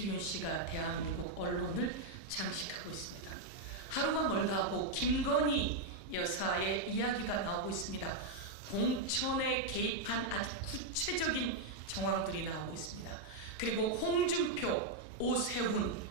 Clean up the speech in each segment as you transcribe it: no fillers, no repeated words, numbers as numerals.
명태균 씨가 대한민국 언론을 장식하고 있습니다. 하루가 멀다고 김건희 여사의 이야기가 나오고 있습니다. 공천에 개입한 아주 구체적인 정황들이 나오고 있습니다. 그리고 홍준표, 오세훈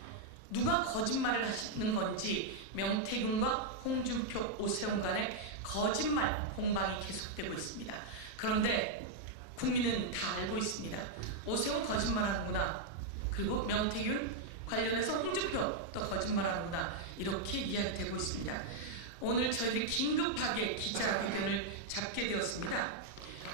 누가 거짓말을 하시는 건지 명태균과 홍준표, 오세훈 간의 거짓말 공방이 계속되고 있습니다. 그런데 국민은 다 알고 있습니다. 오세훈 거짓말하는구나. 그리고 명태균 관련해서 홍준표 또 거짓말하는구나. 이렇게 이야기되고 있습니다. 오늘 저희들이 긴급하게 기자회견을 잡게 되었습니다.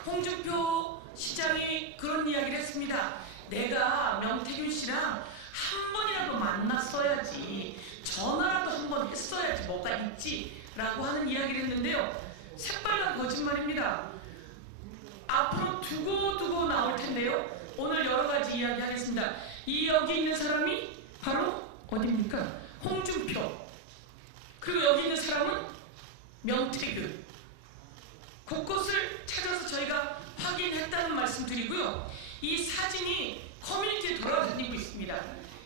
홍준표 시장이 그런 이야기를 했습니다. 내가 명태균 씨랑 한 번이라도 만났어야지, 전화라도 한 번 했어야지 뭐가 있지 라고 하는 이야기를 했는데요. 새빨간 거짓말입니다. 앞으로 두고 나올 텐데요. 오늘 여러 가지 이야기 하겠습니다. 이 여기 있는 사람이 바로 어디입니까? 홍준표. 그리고 여기 있는 사람은 명태균. 곳곳을 찾아서 저희가 확인했다는 말씀 드리고요. 이 사진이 커뮤니티에 돌아다니고 있습니다.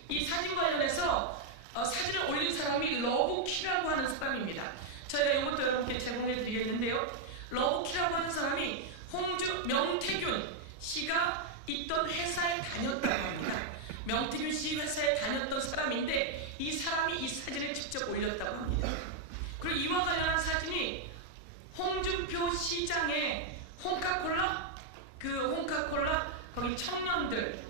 이 사진 관련해서 사진을 올린 사람이 러브키라고 하는 사람입니다. 저희가 이것도 여러분께 제공해 드리겠는데요. 러브키라고 하는 사람이 명태균 씨가 있던 회사에 다녔다고 합니다. 명태균 씨 회사에 다녔던 사람인데 이 사람이 이 사진을 직접 올렸다고 합니다. 그리고 이와 관련한 사진이 홍준표 시장의 홍카콜라 거기 청년들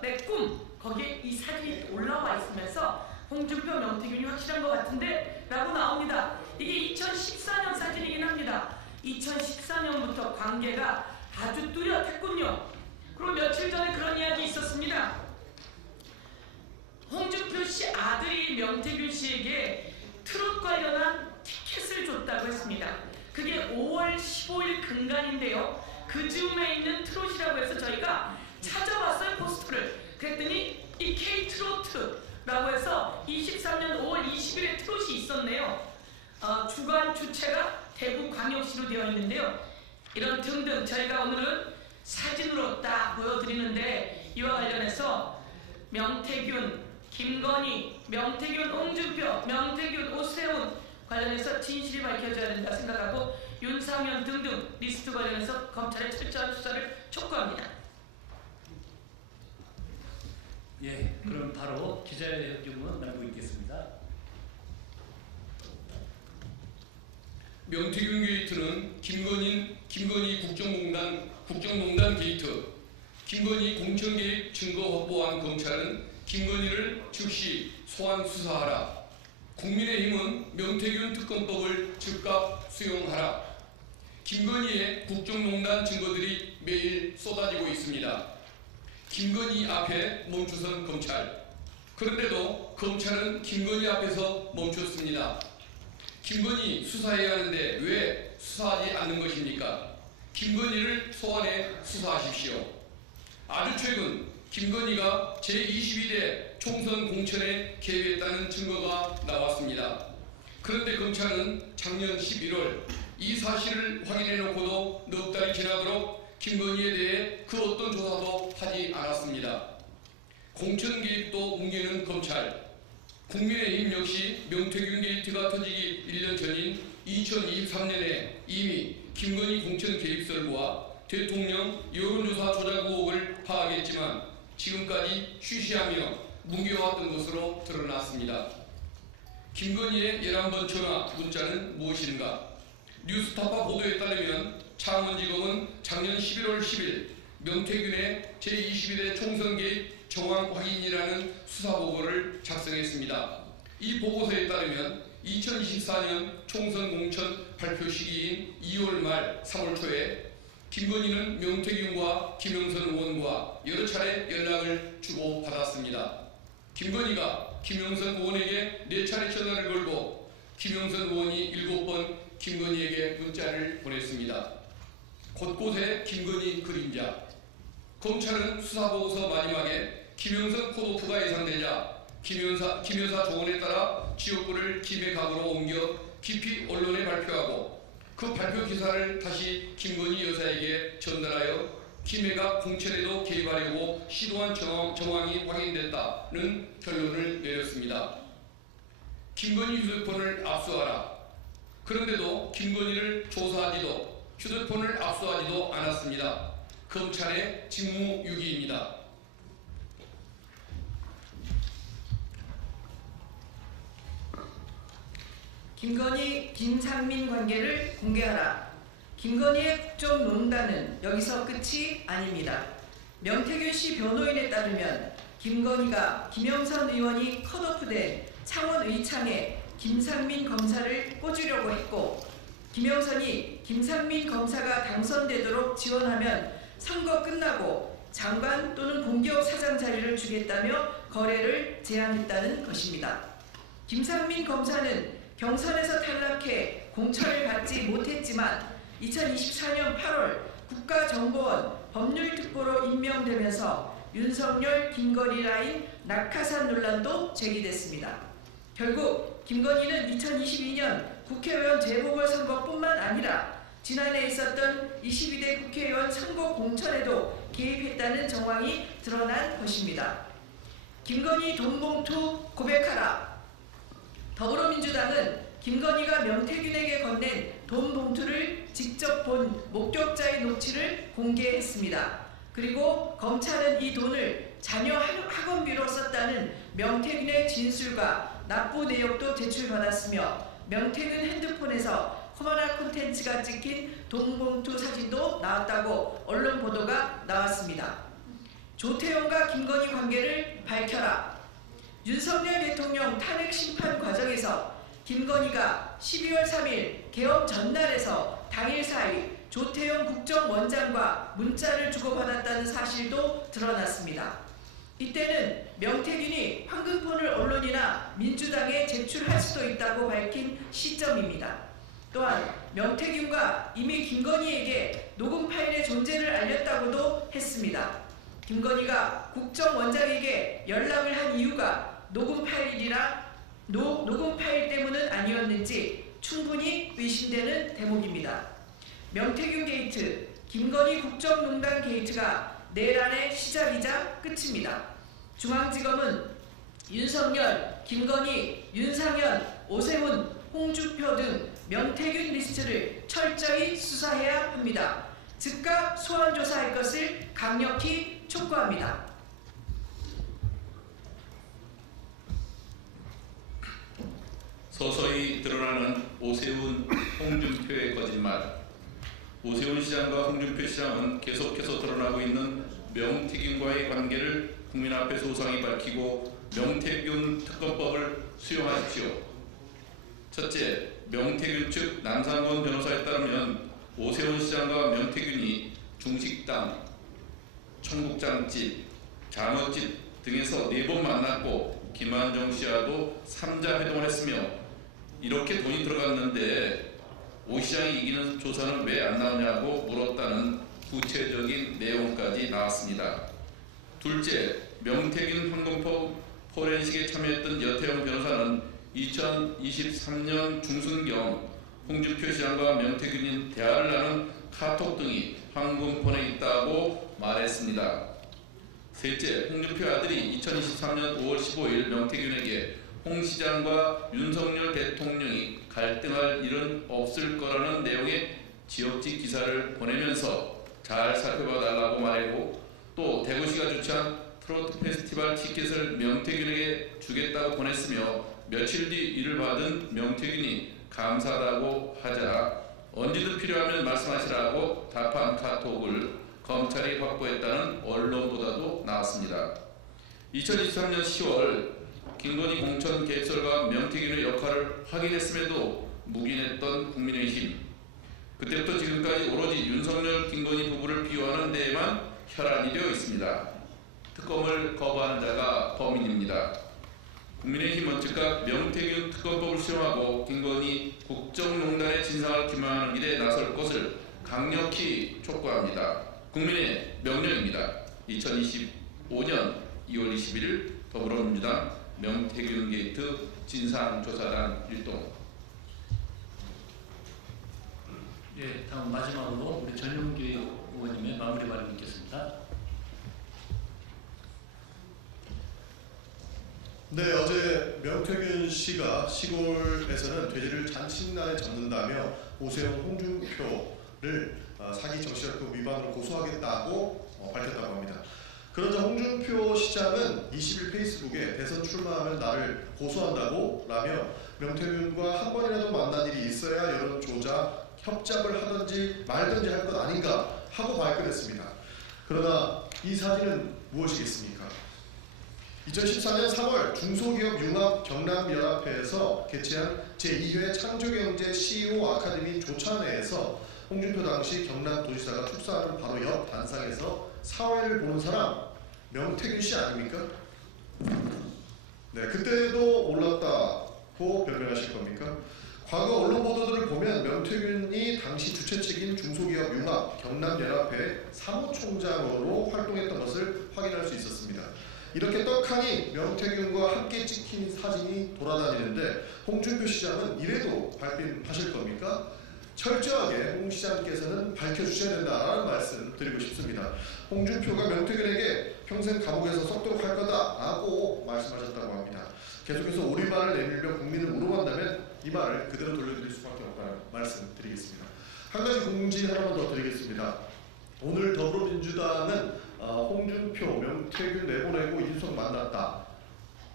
내 꿈 거기에 이 사진이 올라와 있으면서 홍준표, 명태균이 확실한 것 같은데 라고 나옵니다. 이게 2014년 사진이긴 합니다. 2014년부터 관계가 아주 뚜렷했군요. 그리고 며칠 전에 그런 이야기 있었습니다. 홍준표 씨 아들이 명태균 씨에게 트롯 관련한 티켓을 줬다고 했습니다. 그게 5월 15일 근간인데요. 그 즈음에 있는 트롯이라고 해서 저희가 찾아봤어요, 포스터를. 그랬더니 이 K트로트라고 해서 23년 5월 20일에 트롯이 있었네요. 주관 주체가 대구광역시로 되어 있는데요. 이런 등등 저희가 오늘은 사진으로 딱 보여드리는데 이와 관련해서 명태균, 김건희, 명태균, 홍준표, 명태균, 오세훈 관련해서 진실이 밝혀져야 된다 생각하고 윤상현 등등 리스트 관련해서 검찰의 철저한 수사를 촉구합니다. 예, 그럼 바로 기자회견문 나누고 있겠습니다. 명태균 게이트는 김건희 국정농단 게이트, 김건희 공천 개입 증거 확보한 검찰은 김건희를 즉시 소환 수사하라. 국민의힘은 명태균 특검법을 즉각 수용하라. 김건희의 국정농단 증거들이 매일 쏟아지고 있습니다. 김건희 앞에 멈추선 검찰. 그런데도 검찰은 김건희 앞에서 멈췄습니다. 김건희 수사해야 하는데 왜 수사하지 않는 것입니까? 김건희를 소환해 수사하십시오. 아주 최근 김건희가 제22대 총선 공천에 개입했다는 증거가 나왔습니다. 그런데 검찰은 작년 11월 이 사실을 확인해 놓고도 넉 달이 지나도록 김건희에 대해 그 어떤 조사도 하지 않았습니다. 공천 개입도 뭉개는 검찰. 국민의힘 역시 명태균 게이트가 터지기 1년 전인 2023년에 이미 김건희 공천 개입 설부와 대통령 여론조사 조작 의혹을 파악했지만 지금까지 쉬쉬하며 뭉개왔던 것으로 드러났습니다. 김건희의 11번 전화 문자는 무엇인가? 뉴스타파 보도에 따르면 창원지검은 작년 11월 10일 명태균의 제22대 총선 개입 정황 확인이라는 수사보고를 작성했습니다. 이 보고서에 따르면 2024년 총선 공천 발표 시기인 2월 말 3월 초에 김건희는 명태균과 김영선 의원과 여러 차례 연락을 주고받았습니다. 김건희가 김영선 의원에게 4차례 전화를 걸고 김영선 의원이 7번 김건희에게 문자를 보냈습니다. 곳곳에 김건희 그림자. 검찰은 수사보고서 마지막에 김영선 컷오프가 예상되자 김 여사 조언에 따라 지역구를 김해 각으로 옮겨 깊이 언론에 발표하고 그 발표 기사를 다시 김건희 여사에게 전달하여 김해가 공천에도 개입하려고 시도한 정황이 확인됐다는 결론을 내렸습니다. 김건희 휴대폰을 압수하라. 그런데도 김건희를 조사하지도 휴대폰을 압수하지도 않았습니다. 검찰의 직무유기입니다. 김건희, 김상민 관계를 공개하라. 김건희의 국정농단은 여기서 끝이 아닙니다. 명태균 씨 변호인에 따르면 김건희가 김영선 의원이 컷오프된 창원 의창에 김상민 검사를 꽂으려고 했고, 김영선이 김상민 검사가 당선되도록 지원하면 선거 끝나고 장관 또는 공기업 사장 자리를 주겠다며 거래를 제안했다는 것입니다. 김상민 검사는 경선에서 탈락해 공천을 받지 못했지만 2024년 8월 국가정보원 법률특보로 임명되면서 윤석열 김건희 라인 낙하산 논란도 제기됐습니다. 결국 김건희는 2022년 국회의원 재보궐선거뿐만 아니라 지난해 있었던 22대 국회의원 선거 공천에도 개입했다는 정황이 드러난 것입니다. 김건희 돈봉투 고백하라. 더불어민주당은 김건희가 명태균에게 건넨 돈 봉투를 직접 본 목격자의 녹취를 공개했습니다. 그리고 검찰은 이 돈을 자녀 학원비로 썼다는 명태균의 진술과 납부 내역도 제출받았으며, 명태균 핸드폰에서 코바나 콘텐츠가 찍힌 돈 봉투 사진도 나왔다고 언론 보도가 나왔습니다. 조태용과 김건희 관계를 밝혀라. 윤석열 대통령 탄핵 심판 과정에서 김건희가 12월 3일 개업 전날에서 당일 사이 조태용 국정원장과 문자를 주고받았다는 사실도 드러났습니다. 이때는 명태균이 황금폰을 언론이나 민주당에 제출할 수도 있다고 밝힌 시점입니다. 또한 명태균과 이미 김건희에게 녹음 파일의 존재를 알렸다고도 했습니다. 김건희가 국정원장에게 연락을 한 이유가 녹음 파일 때문은 아니었는지 충분히 의심되는 대목입니다. 명태균 게이트, 김건희 국정농단 게이트가 내란의 시작이자 끝입니다. 중앙지검은 윤석열, 김건희, 윤상현, 오세훈, 홍준표 등 명태균 리스트를 철저히 수사해야 합니다. 즉각 소환 조사할 것을 강력히 촉구합니다. 서서히 드러나는 오세훈, 홍준표의 거짓말. 오세훈 시장과 홍준표 시장은 계속해서 드러나고 있는 명태균과의 관계를 국민 앞에 소상히 밝히고 명태균 특검법을 수용하십시오. 첫째, 명태균 측 남상권 변호사에 따르면 오세훈 시장과 명태균이 중식당, 청국장집, 장어집 등에서 4번 만났고 김한정 씨와도 3자 회동을 했으며, 이렇게 돈이 들어갔는데 오 시장이 이기는 조사는 왜 안 나오냐고 물었다는 구체적인 내용까지 나왔습니다. 둘째, 명태균 황금포 포렌식에 참여했던 여태영 변호사는 2023년 중순경 홍준표 시장과 명태균이 대화를 나눈 카톡 등이 황금폰에 있다고 말했습니다. 셋째, 홍준표 아들이 2023년 5월 15일 명태균에게 홍 시장과 윤석열 대통령이 갈등할 일은 없을 거라는 내용의 지역지 기사를 보내면서 잘 살펴봐 달라고 말했고, 또 대구시가 주최한 트로트 페스티벌 티켓을 명태균에게 주겠다고 보냈으며, 며칠 뒤 이를 받은 명태균이 감사하다고 하자 언제든 필요하면 말씀하시라고 답한 카톡을 검찰이 확보했다는 언론 보도도 나왔습니다. 2023년 10월 김건희 공천 개입설과 명태균의 역할을 확인했음에도 묵인했던 국민의힘. 그때부터 지금까지 오로지 윤석열, 김건희 부부를 비호하는 데에만 혈안이 되어 있습니다. 특검을 거부하는 자가 범인입니다. 국민의힘은 즉각 명태균 특검법을 수용하고 김건희 국정농단의 진상을 규명하는 길에 나설 것을 강력히 촉구합니다. 국민의 명령입니다. 2025년 2월 21일 더불어민주당 명태균 게이트 진상조사단 일동. 예, 다음 마지막으로 우리 전용기 의원님의 마무리 발언 있겠습니다. 네, 어제 명태균 씨가 시골에서는 돼지를 잔칫날에 잡는다며 오세훈 홍준표를 사기 정치자금 위반으로 고소하겠다고 밝혔다고 합니다. 그러자 홍준표 시장은 20일 페이스북에 대선 출마하면 나를 고소한다고 라며 명태균과 한 번이라도 만난 일이 있어야 여론 조작, 협잡을 하든지 말든지 할 것 아닌가 하고 발끈했습니다. 그러나 이 사진은 무엇이겠습니까? 2014년 3월 중소기업 융합 경남연합회에서 개최한 제2회 창조경제 CEO 아카데미 조찬회에서 홍준표 당시 경남도지사가 축사하는 바로 옆 단상에서 사회를 보는 사람 명태균 씨 아닙니까? 네, 그때도 올랐다고 변명하실 겁니까? 과거 언론 보도들을 보면 명태균이 당시 주최측인 중소기업 융합 경남연합회 사무총장으로 활동했던 것을 확인할 수 있었습니다. 이렇게 떡하니 명태균과 함께 찍힌 사진이 돌아다니는데 홍준표 시장은 이래도 발뺌하실 겁니까? 철저하게 홍 시장께서는 밝혀주셔야 된다라는 말씀 드리고 싶습니다. 홍준표가 명태균에게 평생 감옥에서 썩도록 할 거다라고 말씀하셨다고 합니다. 계속해서 오리발을 내밀며 국민을 우롱한다면 이 말을 그대로 돌려드릴 수밖에 없다는 말씀 드리겠습니다. 한 가지 공지 하나만 더 드리겠습니다. 오늘 더불어민주당은 홍준표, 명태균 내보내고 이준석 만났다.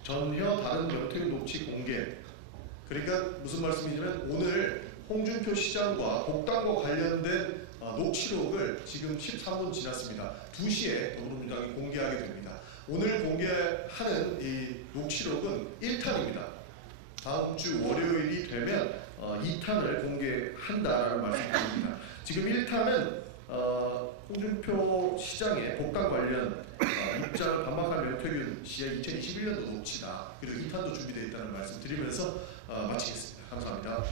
전혀 다른 명태균 녹취 공개. 그러니까 무슨 말씀이냐면 오늘 홍준표 시장과 복당과 관련된 녹취록을 지금 13분 지났습니다. 2시에 더불어민주당이 공개하게 됩니다. 오늘 공개하는 이 녹취록은 1탄입니다. 다음 주 월요일이 되면 2탄을 공개한다라는 말씀드립니다. 지금 1탄은 홍준표 시장의 복당 관련 입장을 반박한 명태균 씨의 2021년도 녹취다. 그리고 2탄도 준비되어 있다는 말씀 드리면서 마치겠습니다. 감사합니다.